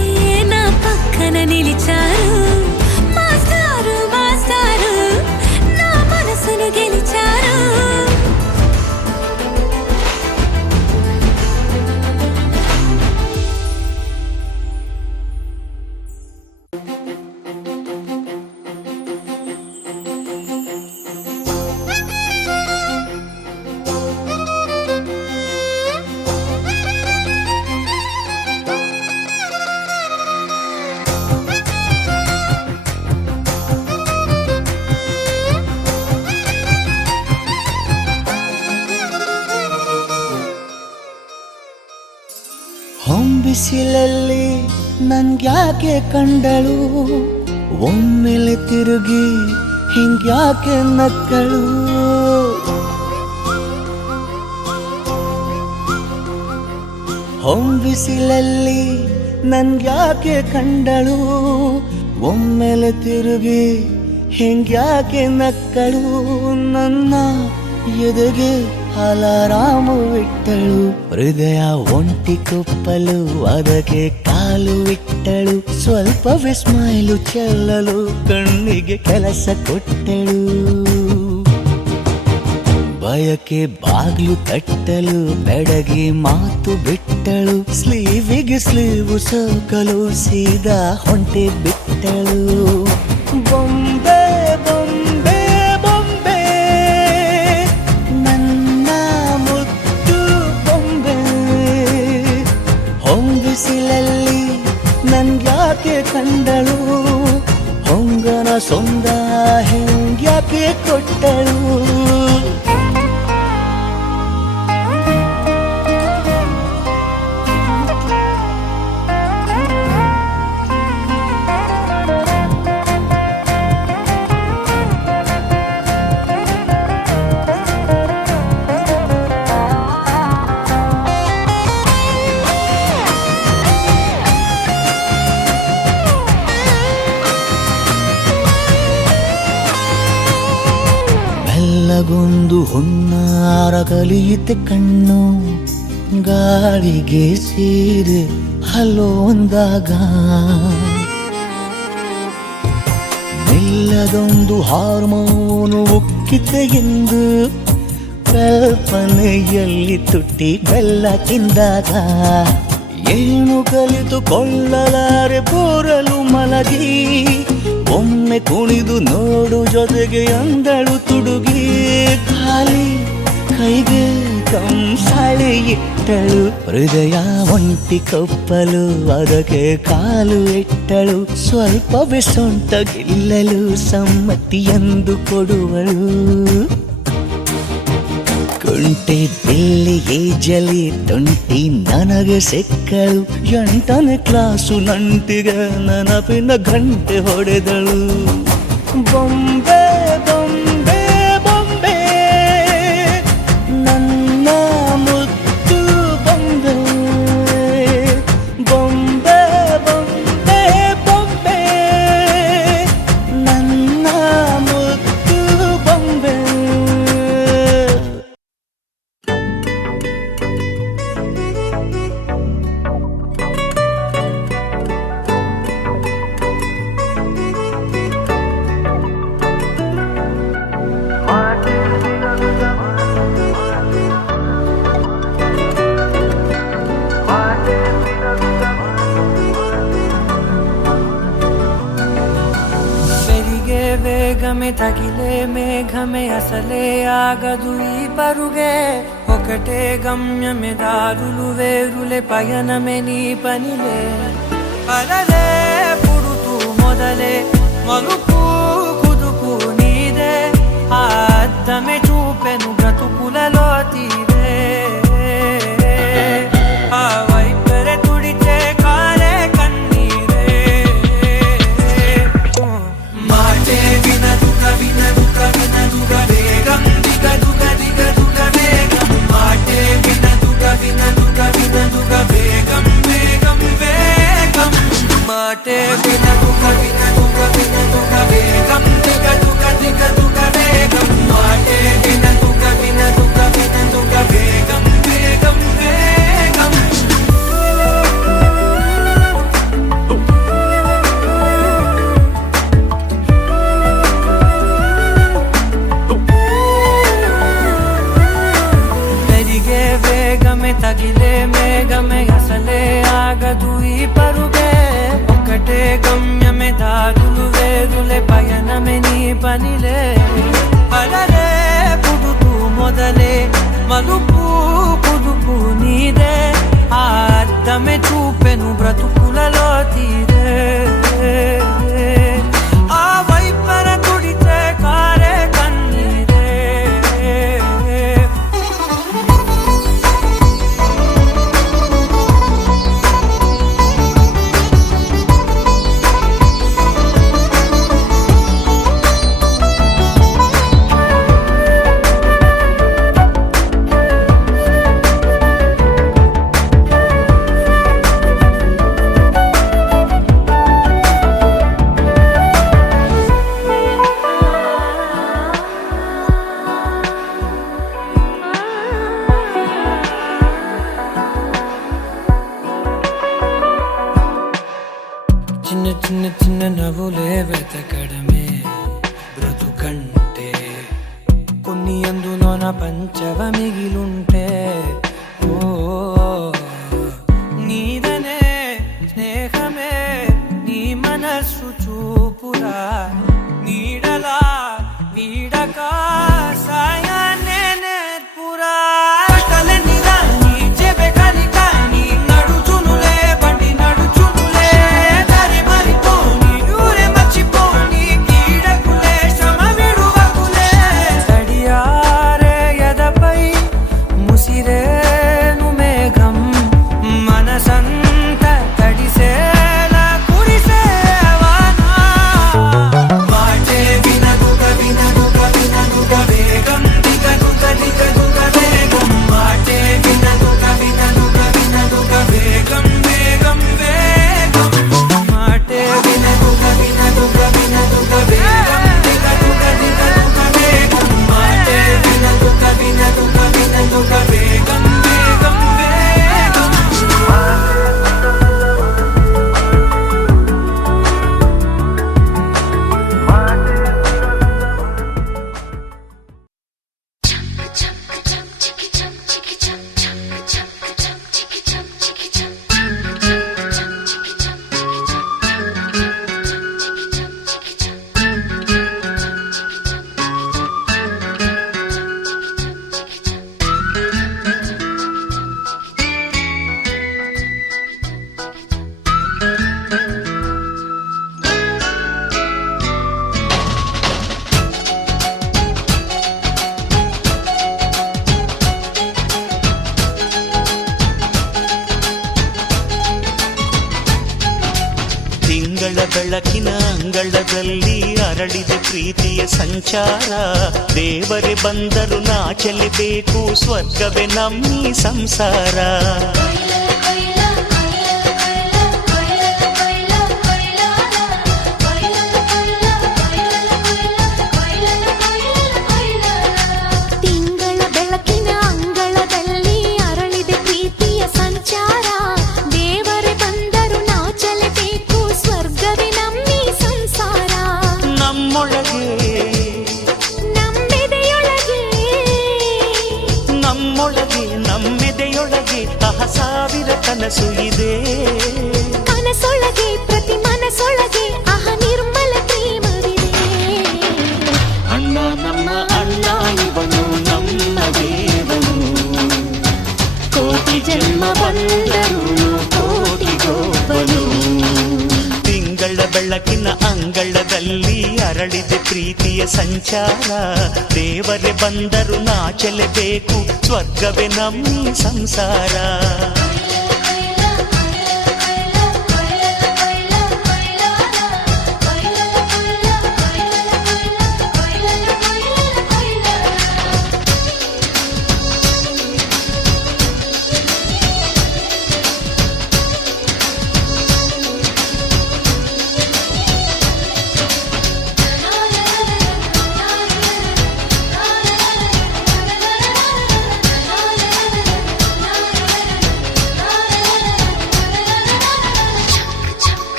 నా పక్కన నిలిచారు మాస్టారు మాస్టారు నా మనసును గెలిచారు ಹೊಂಬಿಸಿಲಲ್ಲಿ ನನ್ಗ್ಯಾಕೆ ಕಂಡಳು ಒಮ್ಮೆಲೆ ತಿರುಗಿ ಹಿಂಗ್ಯಾಕೆ ನಕ್ಕಳು ಹೊಂಬಿಸಿಲಲ್ಲಿ ನನ್ಗ್ಯಾಕೆ ಕಂಡಳು ಒಮ್ಮೆಲೆ ತಿರುಗಿ ಹಿಂಗ್ಯಾಕೆ ನಕ್ಕಳು ನನ್ನ ಎದೆಗೆ ಅಲಾರಾಮು ಇಟ್ಟಳು ಹೃದಯ ಒಂಟಿ ಕೊಪ್ಪಲು ಅದಕ್ಕೆ ಕಾಲು ಇಟ್ಟಳು ಸ್ವಲ್ಪ ಸ್ಮೈಲು ಚೆಲ್ಲಲು ಕಣ್ಣಿಗೆ ಕೆಲಸ ಕೊಟ್ಟಳು ಬಯಕೆ ಬಾಗ್ಲು ತಟ್ಟಲು ಬೆಡಗಿ ಮಾತು ಬಿಟ್ಟಳು ಸ್ಲೀವಿಗೆ ಸ್ಲೀವು ಸೋಕಲು ಸೀದಾ ಹೊಂಟೆ ಬಿಟ್ಟಳು ಬೊಂಬೆ ಬೊಂಬೆ ಬೊಂಬೆ ನನ್ನ ಮುದ್ದು ಬೊಂಬೆ ಹೊಂಬಿಸಿಲಲ್ಲಿ ನನ್ಗ್ಯಾಕೆ ಕಂಡಳು ಹೊಂಗನ ಸೊಂದ ಹೆಂಗ್ಯಾಕೆ ಕೊಟ್ಟಳು ಬೆಲ್ಲಗೊಂದು ಹುನ್ನಾರ ಕಲಿಯುತ್ತೆ ಕಣ್ಣು ಗಾಳಿಗೆ ಸೇರಿ ಹಲೋ ಅಂದಾಗ ಬೆಲ್ಲದೊಂದು ಹಾರ್ಮೋನು ಉಕ್ಕಿತೆ ಎಂದು ಕಲ್ಪನೆಯಲ್ಲಿ ತುಟ್ಟಿ ಬೆಲ್ಲ ತಿಂದಾಗ ಏನು ಕಲಿತುಕೊಳ್ಳಲಾರೆ ಬೋರಲು ಮಲಗಿ ಒಮ್ಮೆ ಕುಣಿದು ನೋಡು ಜೊತೆಗೆ ಅಂದಳು ತುಡುಗಿ ಖಾಲಿ ಕೈಗೆ ಕಂಸಾಳೆ ಇಟ್ಟಳು ಹೃದಯ ಒಂಟಿ ಕೊಪ್ಪಲು ಅದಕ್ಕೆ ಕಾಲು ಇಟ್ಟಳು ಸ್ವಲ್ಪವೇ ಸೊಂಟ ಗೆಲ್ಲಲು ಸಮ್ಮತಿಯೆಂದು ಕೊಡುವಳು ಕುಂಟೆ ಬಿಲ್ಲಿ ಏಜಲಿ ತುಂಟಿ ನನಗೆ ಸಿಕ್ಕಳು 8ನೇ ಕ್ಲಾಸು ನಂಟಿಗೆ ನೆನಪಿನ ಗಂಟೆ ಹೊಡೆದಳು ಬೊಂಬೆ ಬೊಂಬೆ ಬೊಂಬೆ ನನ್ನ ಮುದ್ದು ಬೊಂಬೆ ಬೊಂಬೆ ಬೊಂಬೆ ಬೊಂಬೆ ನನ್ನ ಮುದ್ದು ಬೊಂಬೆ వేగమే తగిలే మేఘమే అసలే ఆగదు ఈ పరుగే ఒకటే గమ్యమే దారులు వేరులే పయనమే నీ పనిలే అలలే పుడుతూ మొదలే మలుపు కుదుపు నీదే ఆ అద్దమే చూపెను బ్రతుకులలో తీరే ఆ వైపరే తుడిచే కాలే కన్నీరే మాటే వినదుగ వినదుగ వినదుగ వేగం దిగ దుగ దిగ దుగ వేగం మాటే వినదుగ వినదుగ వినదుగ వేగం వేగం వేగం మాటే వినదుగ వినదుగ వినదుగ వేగం దిగ దుగ దిగ దుగ వేగం మాటే వినదుగ వినదుగ వినదుగ వేగం వేగం వేగం పెరిగే వేగమే తగిలే మేఘమే అసలే ఆగదు ఈ పరుగే ఒకటే గమ్యమే దారులు వేరులే పయనమే నీ పనిలే అలలే పుడుతూ మొదలే మలుపు కుదుపు నీదే ఆ అద్దమే చూపెను బ్రతుకులలో తీరే ఆ వైపర తుడిచే కారే కన్నీరే చిన్న చిన్న చిన్న నవ్వులే వెతకడమే బ్రతుకంటే కొన్ని అందులోన పంచవ మిగిలుంటే ఓ నీదనే స్నేహమే నీ మనస్సు చూపురా నీడలా నీడక సాయాన్నే నేర్పురా కలని రాని చెబె కలికాని నడుచునులే బండి నడుచునులే దారి మరిపోని ఊరే మర్చిపోని కీడకులే శ్రమ విడువకులే తడియారే ఎదపై ముసిరేను మేఘం మనసంత తడిసేలా కురిసేవానా మాటే వినదుగ వినదుగ వినదుగ వేగం దిగ దుగ దిగ దుగ వేగం మాటే వినదుగ వినదుగ వినదుగ వేగం వేగం వేగం మాటే వినదుగ వినదుగ వినదుగ వేగం దిగ దుగ దిగ దుగ వేగం మాటే వినదుగ వినదుగ వినదుగ వేగం వేగం వేగం ತಿಂಗಳ ಬೆಳಕಿನ ಅಂಗಳದಲ್ಲಿ ಅರಳಿದ ಪ್ರೀತಿಯ ಸಂಚಾರ ದೇವರೇ ಬಂದರು ನಾಚಲಿಬೇಕು ಸ್ವರ್ಗವೇ ನಮ್ಮಿ ಸಂಸಾರ ತಿಂಗಳ ಬೆಳಕಿನ ಅಂಗಳದಲ್ಲಿ ಅರಳಿದೆ ಪ್ರೀತಿಯ ಸಂಚಾರ ದೇವರೇ ಬಂದರು ನಾಚಲೇಬೇಕು ಸ್ವರ್ಗವೇ ನಮ್ಮಿ ಸಂಸಾರ ನಮ್ಮೊಳಗೆ ನಮ್ಮೆದೆಯೊಳಗೆ ಸಾವಿರ ಕನಸು ಇದೆ ಕನಸೊಳಗೆ ಪ್ರತಿ ಮನಸೊಳಗೆ ಆಹ ನಿರ್ಮಲ ಪ್ರೇಮವಿದೆ ಸಂಚಾರ ದೇವರೇ ಬಂದರು ನಾಚಲೇಬೇಕು ಸ್ವರ್ಗವೇ ನಮ್ಮಿ ಸಂಸಾರ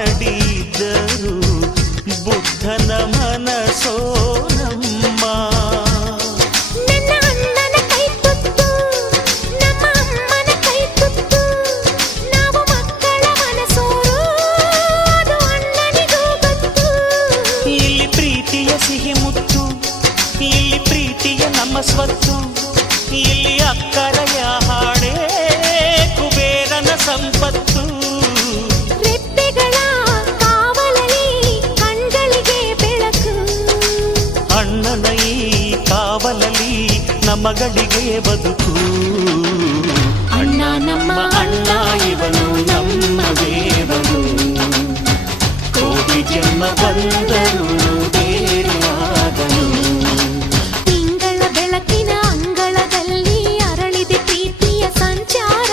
ಕಾಲಡಿದ್ದರು ಬುದ್ಧನ ಮನಸೋ ನಮ್ಮ ನನ್ನ ಅಣ್ಣನ ಕೈ ತುತ್ತು ನಮ್ಮ ಅಮ್ಮನ ಕೈ ತುತ್ತು ನಾವು ಮಕ್ಕಳ ಮನಸೋರು ಅದು ಅಣ್ಣನಿಗೂ ಗೊತ್ತು ಇಲ್ಲಿ ಪ್ರೀತಿಯ ಸಿಹಿ ಮುತ್ತು ಇಲ್ಲಿ ಪ್ರೀತಿಯ ನಮ್ಮ ಸ್ವತ್ತು ಇಲ್ಲಿ ಅಕ್ಕರೆಯ ಹಾಡೇ ಕುಬೇರನ ಸಂಪತ್ತು ಕಾವಲಲಿ ನಮ್ಮಗಳಿಗೆ ಬದುಕು ಅಣ್ಣ ನಮ್ಮ ಅಣ್ಣ ಇವನು ನಮ್ಮ ದೇವನು ಕೋಟಿ ಜನ್ಮ ಬಂದರು ಬೇರೆಯಾದನು ತಿಂಗಳ ಬೆಳಕಿನ ಅಂಗಳದಲ್ಲಿ ಅರಳಿದೆ ಪ್ರೀತಿಯ ಸಂಚಾರ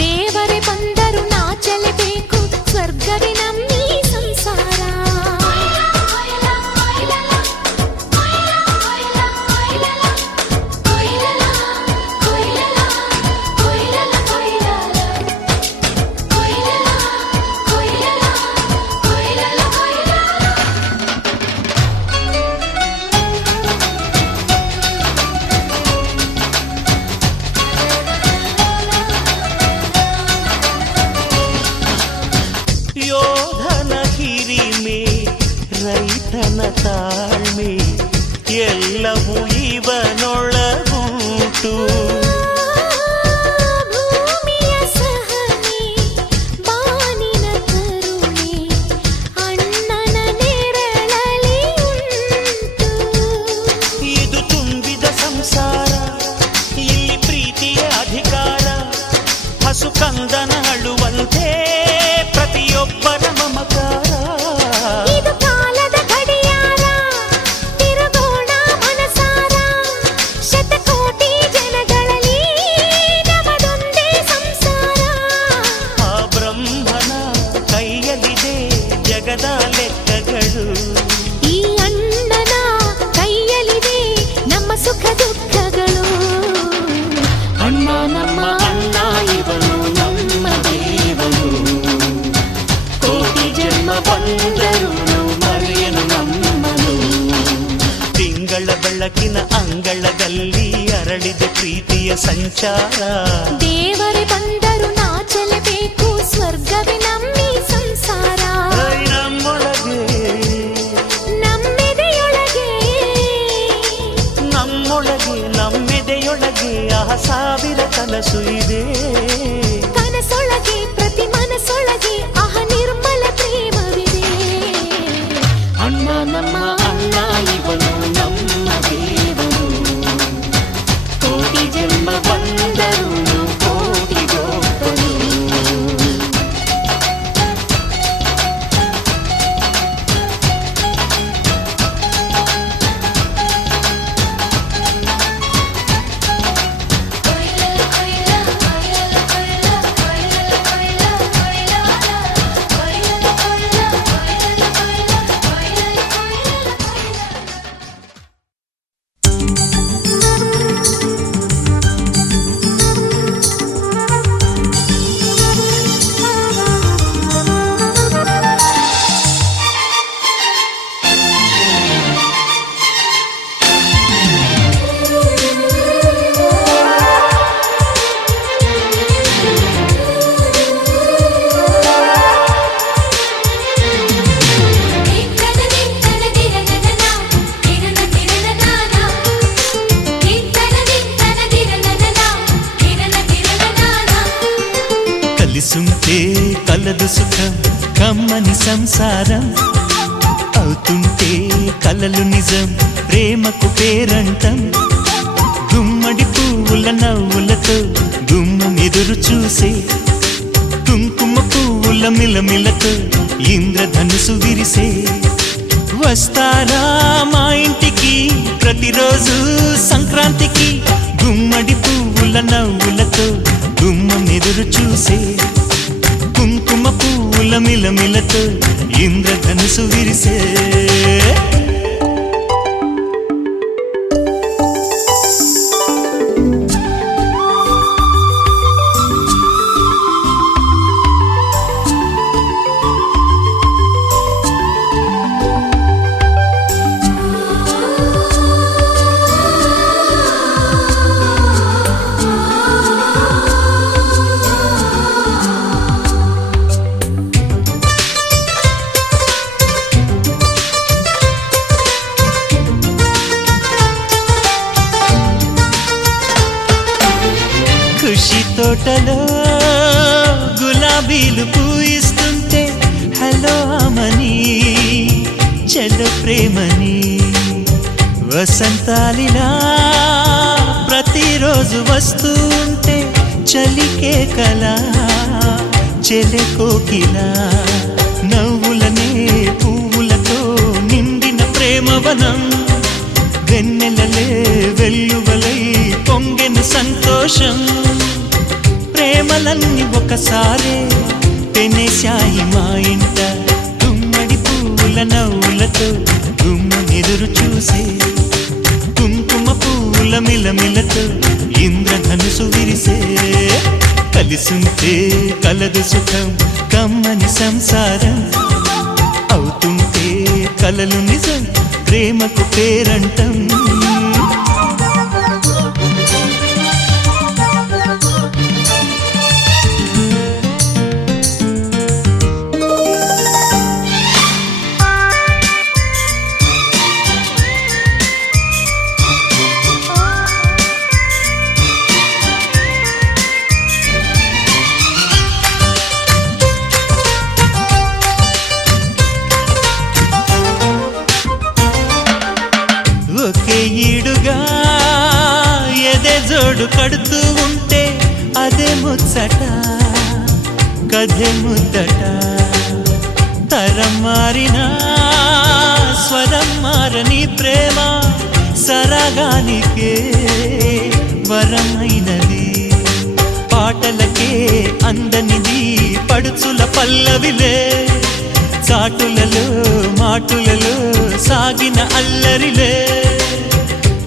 ದೇವರೇ ಬಂದರು ನಾಚಲೇಬೇಕು ಸ್ವರ್ಗವೇ ನಮ್ಮಿ ಸಂಸಾರ ಯೋಧನ ಹಿರಿಮೆ ರೈತನ ತಾಳ್ಮೆ ಎಲ್ಲವೂ ಇವನೊಳಗುಂಟು ಭೂಮಿಯ ಸಹನೆ ಬಾನಿನ ಕರುಣೆ ಅಣ್ಣನ ನೆರಳಲ್ಲಿ ಉಂಟು ಇದು ತುಂಬಿದ ಸಂಸಾರ ಇಲ್ಲಿ ಪ್ರೀತಿಯ ಅಧಿಕಾರ ಹಸು ಕಂದನ ಅಳುವಂತೆ ಪ್ರತಿಯೊಬ್ಬರ ಮಮಕಾರ ಇದು ಕಾಲದ ಗಡಿಯಾರ ತಿರುಗೋಣ ಮನಸಾರ ಶತಕೋಟಿ ಜನಗಳಲ್ಲಿ ನಮದೊಂದೇ ಸಂಸಾರ ಆ ಬ್ರಹ್ಮನ ಕೈಯಲ್ಲಿದೆ ಜಗದ ಲೆಕ್ಕಗಳು ಈ ಅಣ್ಣನ ಕೈಯಲ್ಲಿದೆ ನಮ್ಮ ಸುಖ ದುಃಖಗಳು ಅಣ್ಣ ನಮ್ಮ ಅಣ್ಣ ಇವನು ನಮ್ಮ ದೇವನು ಕೋಟಿ ಜನ್ಮ ಬಂದರು ಮರೆಯನು ನಮ್ಮನು ತಿಂಗಳ ಬೆಳಕಿನ ಅಂಗಳದಲ್ಲಿ ಅರಳಿದ ಪ್ರೀತಿಯ ಸಂಚಾರ ದೇವರೇ ಬಂದರು ನಾಚಲೇಬೇಕು ಸ್ವರ್ಗವೇ ನಮ್ಮಿ ಸಂಸಾರ ನಮ್ಮೊಳಗೆ ನಮ್ಮೆದೆಯೊಳಗೆ ನಮ್ಮೊಳಗೆ ನಮ್ಮೆದೆಯೊಳಗೆ ಸಾವಿರ ಕನಸು ಇದೆ ಕನಸೊಳಗೆ ಪ್ರತಿ ಮನಸೊಳಗೆ ನಿರ್ಮಲ ಪ್ರೇಮವಿದೆ ಅಣ್ಣ ನಮ್ಮ ಅಣ್ಣ ಇವನು ನಮ್ಮ ದೇವನು ಕೋಟಿ ಜನ್ಮ ಬಂದರು ಕೋಟಿಗೊಬ್ಬನು ಕೊಯ್ಲ కమ్మని సంసారం అవుతుంటే కలలు నిజం ప్రేమకు పేరంటం గుమ్మడి పువ్వుల నవ్వులతో గుమ్మం ఎదురు చూసే కుంకుమ పువ్వుల మిలమిలతో ఇంద్రధనుసు విరిసే వస్తారా మా ఇంటికి ప్రతిరోజు సంక్రాంతికి గుమ్మడి పువ్వుల నవ్వులతో గుమ్మం ఎదురు చూసే కుంకుమ పువ్వుల మిలమిలతో ఇంద్రధనుసు విరిసే ఖుషి తోటలో గులాబీలు పూయిస్తుంటే హలో అమని చెల్లు ప్రేమని వసంతాలిలా ప్రతిరోజు వస్తూ ఉంటే చలికే కలా చెలె కోకిలా నవ్వులనే పువ్వులతో నిండిన ప్రేమవనం వెన్నెలలే వెల్లువలై పొంగెన సంతోషం ప్రేమలన్నీ ఒకసారే పెనేశాయి మా ఇంట గుమ్మడి పువ్వుల నవ్వులతో గుమ్మనెదురు చూసే కుంకుమ పువ్వుల మిలమిలతో ఇంద్రధనుసు విరిసే కలిసుంటే కలదు సుఖం కమ్మని సంసారం అవుతుంటే కలలు నిజం ప్రేమకు పేరంటం ఒకే ఈడుగా ఎదే జోడు కడుతూ ఉంటే అదే ముచ్చట కథే ముద్దట తరం మారినా స్వరం మారని ప్రేమ సరగానికే వరమైనది పాటలకే అందనిది పడుచుల పల్లవిలే చాటులలో మాటులలో సాగిన అల్లరిలే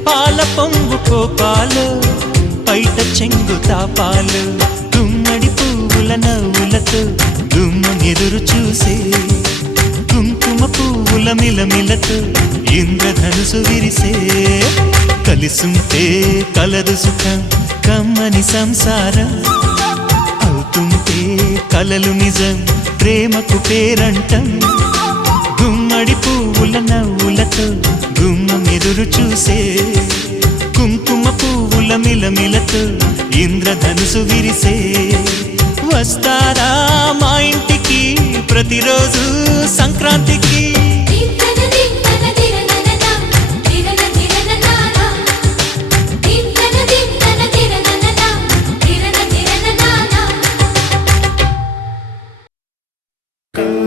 పాల పొంగు కోపాలు పైట చెంగు తాపాలు గుమ్మడి పువ్వుల నవ్వులతో గుమ్మం ఎదురు చూసే కుంకుమ పువ్వుల మిలమిలతో ఇంద్రధనుసు విరిసే కలిసుంటే కలదు సుఖం కమ్మని సంసారం అవుతుంటే కలలు నిజం ప్రేమకు పేరంటం గుమ్మడి పువ్వుల నవ్వులతో గుమ్మం ఎదురు చూసే కుంకుమ పువ్వుల మిలమిలతో ఇంద్రధనుసు విరిసే వస్తారా మా ఇంటికి ప్రతిరోజు సంక్రాంతికి Come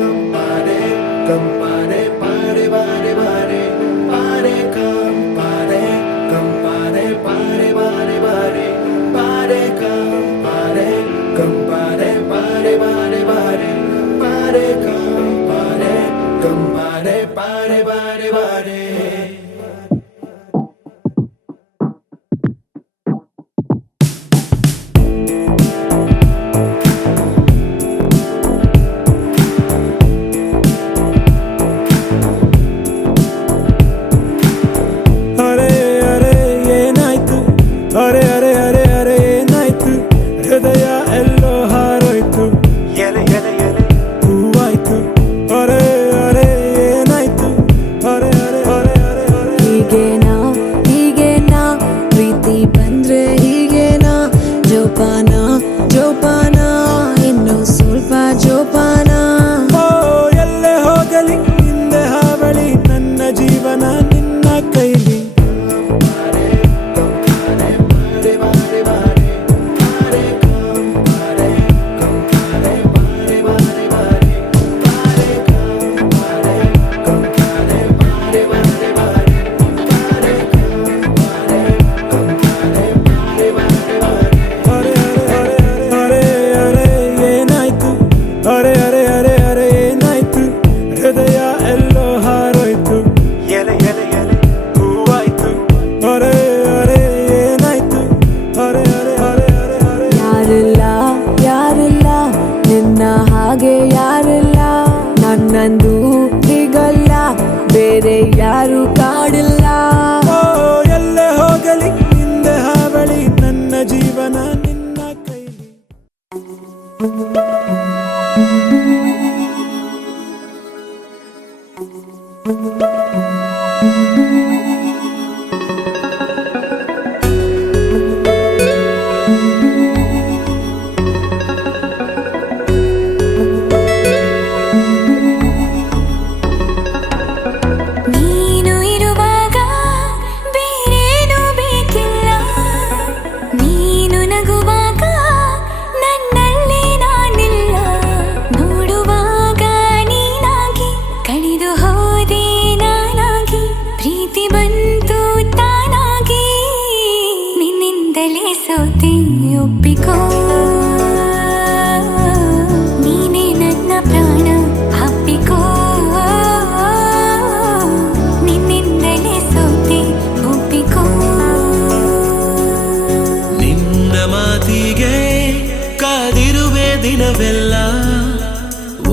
ದಿನವೆಲ್ಲ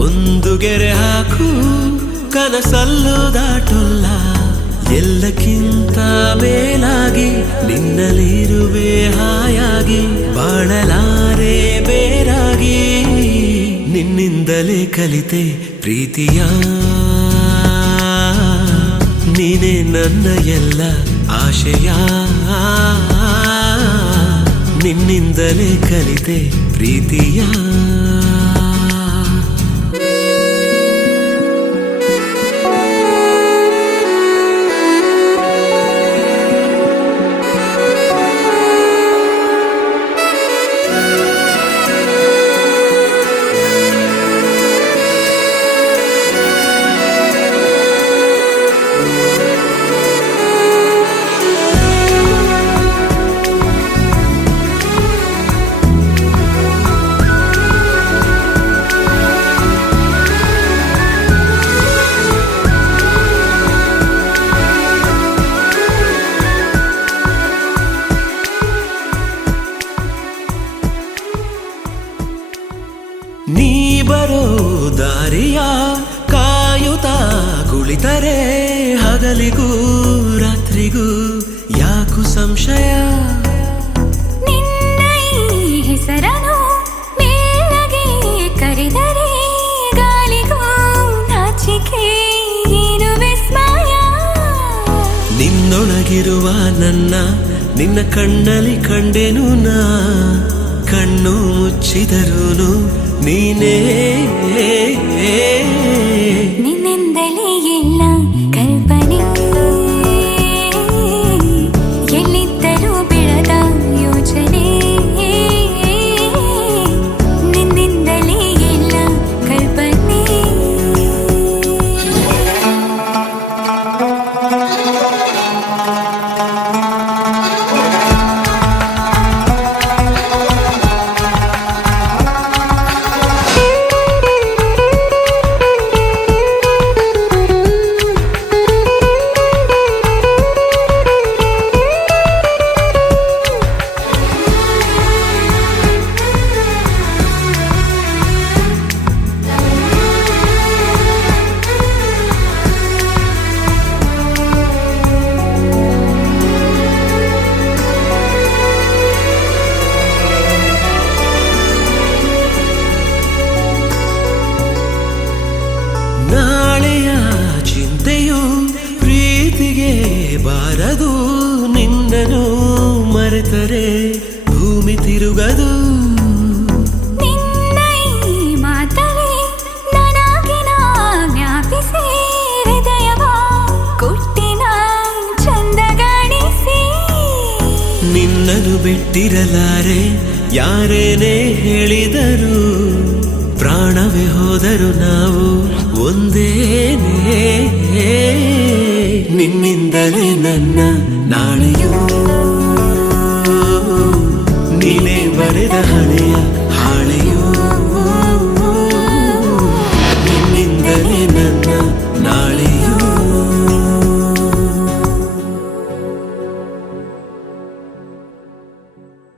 ಒಂದು ಗೆರೆ ಹಾಕು ಕನಸಲ್ಲೂ ದಾಟೊಲ್ಲ ಎಲ್ಲಕ್ಕಿಂತ ಮೇಲಾಗಿ ನಿನ್ನಲ್ಲಿರುವೆ ಹಾಯಾಗಿ ಬಾಳಲಾರೆ ಬೇರಾಗಿ ನಿನ್ನಿಂದಲೇ ಕಲಿತೆ ಪ್ರೀತಿಯ ನೀನೇ ನನ್ನ ಎಲ್ಲ ಆಶಯ ನಿನ್ನಿಂದಲೇ ಕಲಿತೆ ಪ್ರೀತಿಯ ನೀ ಬರೋ ದಾರಿಯ ಕಾಯುತ್ತಾ ಕುಳಿತರೆ ಹಗಲಿಗೂ ರಾತ್ರಿಗೂ ಯಾಕು ಸಂಶಯ ನಿನ್ನ ಈ ಹೆಸರನು ಮೇಲಗೆ ಕರೆದರೆ ಗಾಳಿಗೂ ನಾಚಿಕೆ ಏನು ವಿಸ್ಮಯ ನಿನ್ನೊಳಗಿರುವ ನನ್ನ ನಿನ್ನ ಕಣ್ಣಲ್ಲಿ ಕಂಡೆನು ನಾ ಕಣ್ಣು ಮುಚ್ಚಿದರೂನು ನೀನೇ ನಿನ್ನಿಂದಲೇ ಎಲ್ಲ ಕಲ್ಪನೆ ಎಲ್ಲಿದ್ದರೂ ಬೆಳೆದ ಯೋಚನೆ ನಿನ್ನಿಂದಲೇ ಎಲ್ಲ ಕಲ್ಪನೆ ನಾಳೆಯ ಚಿಂತೆಯು ಪ್ರೀತಿಗೆ ಬಾರದು ನಿನ್ನನು ಮರೆತರೆ ಭೂಮಿ ತಿರುಗದು ನಿನ್ನ ಈ ಮಾತಲ್ಲಿ ನನಗಿನ ಜ್ಞಾಪಿಸಿ ಹೃದಯವ ಕೊಟ್ಟಿನ ಚಂದಗಾಣಿಸಿ ನಿನ್ನನು ಬಿಟ್ಟಿರಲಾರೆ ಯಾರೇನೇ ಹೇಳಿದರು ಪ್ರಾಣವೇ ಹೋದರು ನಾವು ಒಂದೇನೇ ನಿನ್ನಿಂದಲೇ ನನ್ನ ನಾಳೆಯೂ ನೀನೇ ಬರೆದ ಹಣೆಯ